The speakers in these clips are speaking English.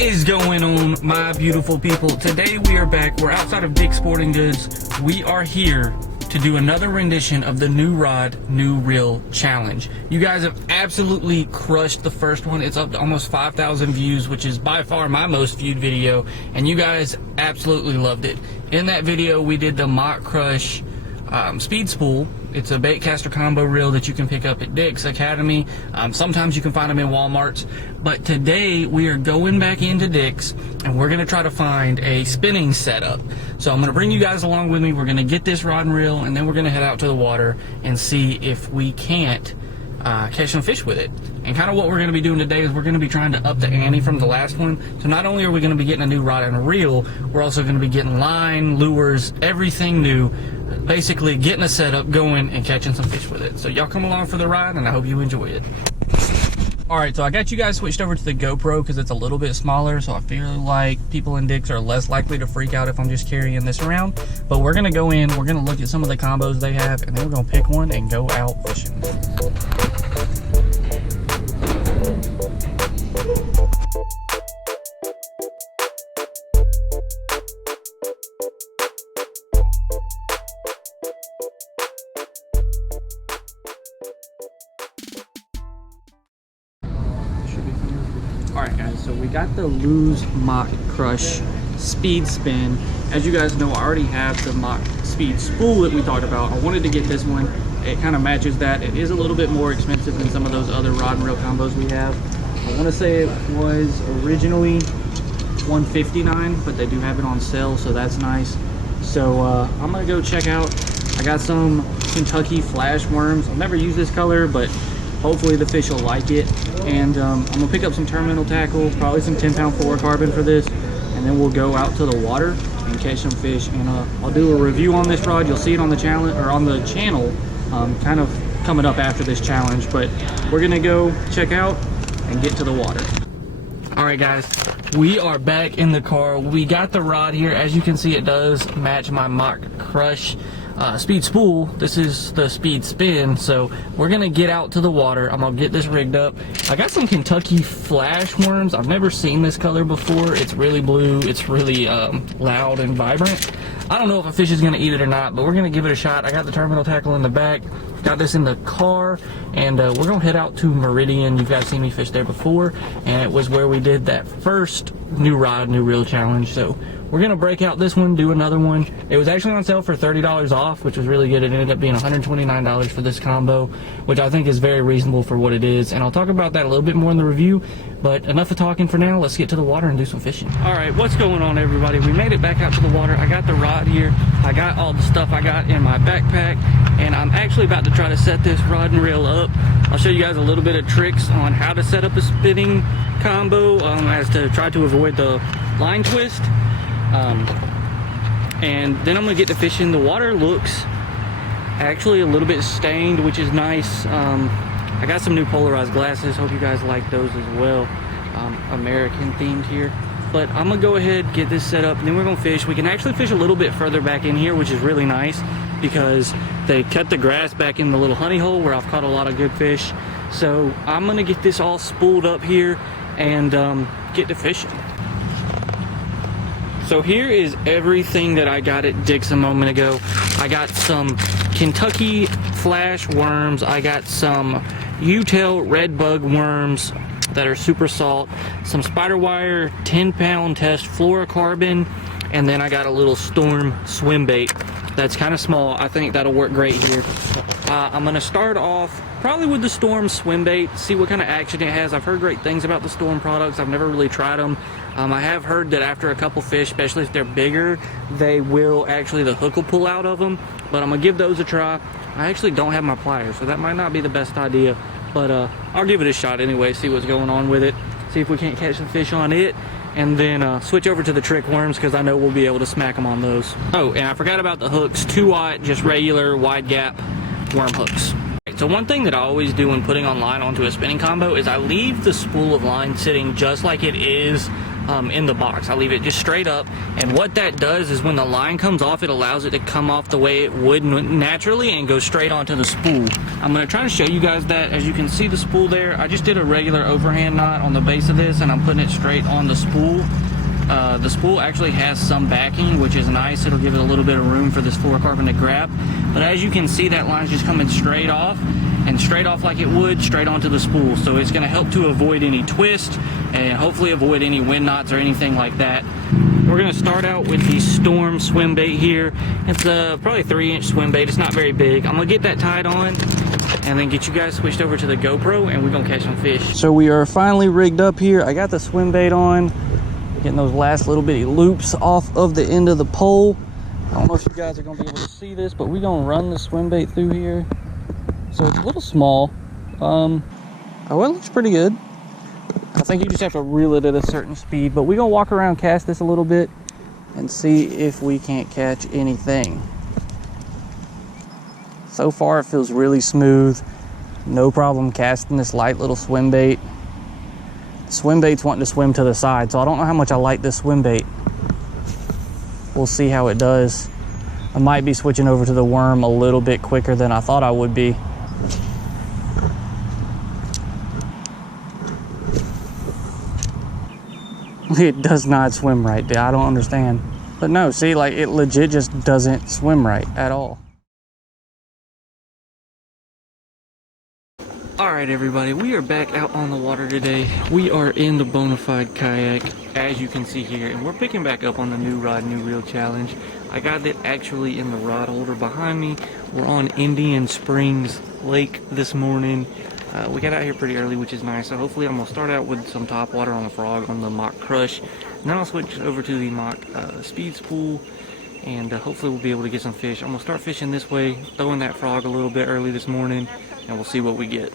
Is going on, my beautiful people? Today we are back. We're outside of Dick's Sporting Goods. We are here to do another rendition of the New Rod, New Reel Challenge. You guys have absolutely crushed the first one. It's up to almost 5,000 views, which is by far my most viewed video, and you guys absolutely loved it. In that video, we did the Mach Crush speed spool. It's a bait caster combo reel that you can pick up at Dick's Academy. Sometimes you can find them in Walmart's, but today we are going back into Dick's and we're gonna try to find a spinning setup. So I'm gonna bring you guys along with me. We're gonna get this rod and reel, and then we're gonna head out to the water and see if we can't catch some fish with it. And kind of what we're going to be doing today is we're going to be trying to up the ante from the last one. So not only are we going to be getting a new rod and a reel, we're also going to be getting line, lures, everything new. Basically getting a setup going and catching some fish with it. So y'all come along for the ride, and I hope you enjoy it. Alright, so I got you guys switched over to the GoPro because it's a little bit smaller, so I feel like people in Dick's are less likely to freak out if I'm just carrying this around. But we're going to go in, we're going to look at some of the combos they have, and then we're going to pick one and go out fishing. Alright guys, so we got the Lose Mach Crush Speed Spin. As you guys know, I already have the Mach Speed Spool that we talked about. I wanted to get this one. It kind of matches that. It is a little bit more expensive than some of those other rod and reel combos we have. I want to say it was originally $159, but they do have it on sale, so that's nice. So I'm going to go check out. I got some Kentucky Flash Worms. I've never used this color, but hopefully the fish will like it. And I'm gonna pick up some terminal tackle, probably some 10-pound fluorocarbon for this, and then we'll go out to the water and catch some fish. And I'll do a review on this rod. You'll see it on the challenge or on the channel, kind of coming up after this challenge. But we're gonna go check out and get to the water. All right, guys, we are back in the car. We got the rod here. As you can see, it does match my Mach Crush speed spool. This is the speed spin, so we're gonna get out to the water. I'm gonna get this rigged up. I got some Kentucky Flash Worms. I've never seen this color before. It's really blue. It's really loud and vibrant. I don't know if a fish is gonna eat it or not, but we're gonna give it a shot. I got the terminal tackle in the back, got this in the car, and we're gonna head out to Meridian. You guys seen me fish there before, and it was where we did that first New Rod, New Reel challenge. So we're gonna break out this one, do another one. It was actually on sale for $30 off, which was really good. It ended up being $129 for this combo, which I think is very reasonable for what it is. And I'll talk about that a little bit more in the review, but enough of talking for now. Let's get to the water and do some fishing. All right, what's going on, everybody? We made it back out to the water. I got the rod here. I got all the stuff I got in my backpack, and I'm actually about to try to set this rod and reel up. I'll show you guys a little bit of tricks on how to set up a spinning combo as to try to avoid the line twist. And then I'm gonna get to fishing. The water looks actually a little bit stained, which is nice. I got some new polarized glasses. Hope you guys like those as well. American themed here. But I'm gonna go ahead, get this set up, and then we're gonna fish. We can actually fish a little bit further back in here, which is really nice because they cut the grass back in the little honey hole where I've caught a lot of good fish. So I'm gonna get this all spooled up here and get to fishing. So here is everything that I got at Dick's a moment ago. I got some Kentucky Flash Worms. I got some U-tail red bug worms that are super salt. Some spider wire 10-pound test fluorocarbon. And then I got a little Storm swim bait that's kind of small. I think that'll work great here. I'm gonna start off probably with the Storm swim bait, see what kind of action it has. I've heard great things about the Storm products. I've never really tried them. I have heard that after a couple fish, especially if they're bigger, they will actually, the hook will pull out of them. But I'm gonna give those a try. I actually don't have my pliers, so that might not be the best idea. But I'll give it a shot anyway, see what's going on with it. See if we can't catch some fish on it. And then switch over to the trick worms because I know we'll be able to smack them on those. Oh, and I forgot about the hooks. 2-aught, just regular wide gap worm hooks. So one thing that I always do when putting on line onto a spinning combo is I leave the spool of line sitting just like it is in the box. I leave it just straight up, and what that does is when the line comes off, it allows it to come off the way it would naturally and go straight onto the spool. I'm going to try to show you guys that. As you can see the spool there, I just did a regular overhand knot on the base of this, and I'm putting it straight on the spool. The spool actually has some backing, which is nice. It'll give it a little bit of room for this fluorocarbon to grab. But as you can see, that line's just coming straight off, and straight off like it would, straight onto the spool. So it's going to help to avoid any twist and hopefully avoid any wind knots or anything like that. We're going to start out with the Storm swim bait here. It's probably a 3-inch swim bait. It's not very big. I'm going to get that tied on and then get you guys switched over to the GoPro, and we're going to catch some fish. So we are finally rigged up here. I got the swim bait on, getting those last little bitty loops off of the end of the pole. I don't know if you guys are going to be able to see this, but we're going to run the swim bait through here. So it's a little small. Oh, it looks pretty good. I think you just have to reel it at a certain speed, but we're going to walk around, cast this a little bit, and see if we can't catch anything. So far it feels really smooth. No problem casting this light little swim bait. The swim bait's wanting to swim to the side, so I don't know how much I like this swim bait. We'll see how it does. I might be switching over to the worm a little bit quicker than I thought I would be. It does not swim right, dude. I don't understand. But no, see, like, it legit just doesn't swim right at all. Alright everybody, we are back out on the water today. We are in the Bonafide kayak, as you can see here, and we're picking back up on the New Rod, New Reel challenge. I got it actually in the rod holder behind me. We're on Indian Springs Lake this morning. We got out here pretty early, which is nice, so hopefully I'm going to start out with some top water on the frog on the Mach Crush, and then I'll switch over to the Mach Speed Spool, and hopefully we'll be able to get some fish. I'm going to start fishing this way, throwing that frog a little bit early this morning, and we'll see what we get.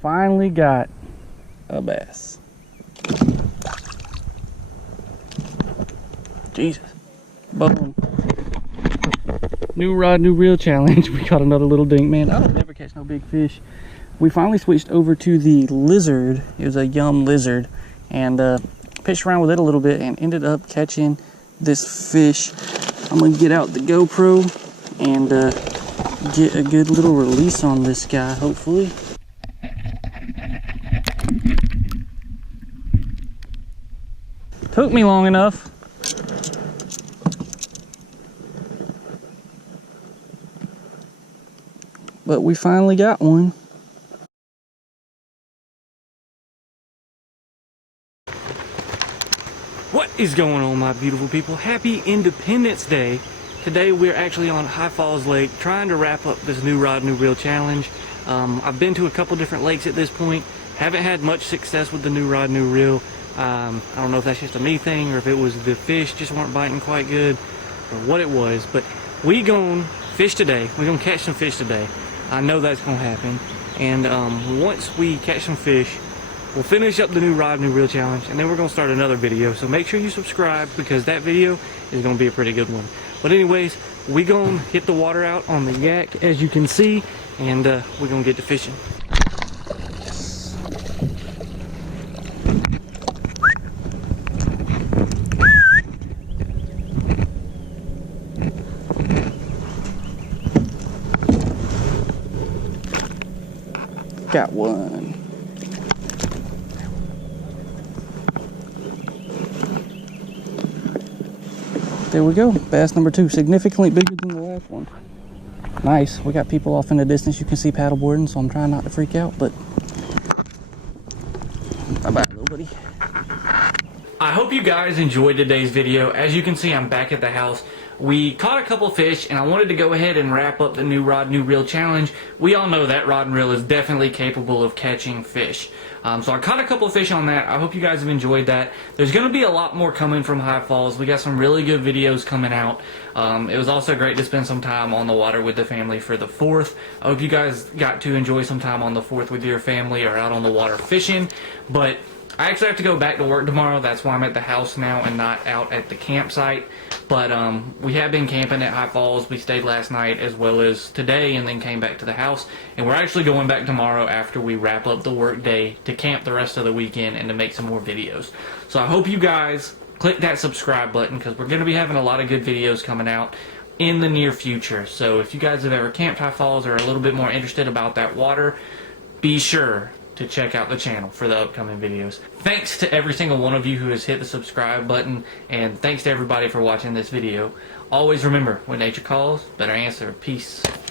Finally got a bass. Jesus. Boom. New Rod, New Reel challenge. We caught another little dink, man. I don't never catch no big fish. We finally switched over to the lizard. It was a Yum lizard, and fished around with it a little bit and ended up catching this fish. I'm gonna get out the GoPro and get a good little release on this guy, hopefully. Took me long enough. But we finally got one. What is going on, my beautiful people? Happy Independence Day. Today we're actually on High Falls Lake trying to wrap up this New Rod, New Reel challenge. I've been to a couple different lakes at this point. Haven't had much success with the New Rod, New Reel. I don't know if that's just a me thing or if it was the fish just weren't biting quite good or what it was, but we gonna fish today. We're gonna catch some fish today. I know that's gonna happen. And once we catch some fish, we'll finish up the New Rod, New Reel challenge, and then we're gonna start another video. So make sure you subscribe because that video is gonna be a pretty good one. But anyways, we gonna hit the water out on the yak, as you can see, and we're gonna get to fishing. Got one. There we go. Bass number 2, significantly bigger than the last one. Nice. We got people off in the distance. You can see paddleboarding, so I'm trying not to freak out, but bye-bye, little buddy. I hope you guys enjoyed today's video. As you can see, I'm back at the house. We caught a couple fish, and I wanted to go ahead and wrap up the new rod, new reel challenge. We all know that rod and reel is definitely capable of catching fish. So I caught a couple of fish on that. I hope you guys have enjoyed that. There's going to be a lot more coming from High Falls. We got some really good videos coming out. It was also great to spend some time on the water with the family for the 4th. I hope you guys got to enjoy some time on the 4th with your family or out on the water fishing. But I actually have to go back to work tomorrow. That's why I'm at the house now and not out at the campsite. But we have been camping at High Falls. We stayed last night as well as today and then came back to the house. And we're actually going back tomorrow after we wrap up the work day to camp the rest of the weekend and to make some more videos. So I hope you guys click that subscribe button because we're going to be having a lot of good videos coming out in the near future. So if you guys have ever camped High Falls or are a little bit more interested about that water, be sure to check out the channel for the upcoming videos. Thanks to every single one of you who has hit the subscribe button, and thanks to everybody for watching this video. Always remember, when nature calls, better answer. Peace.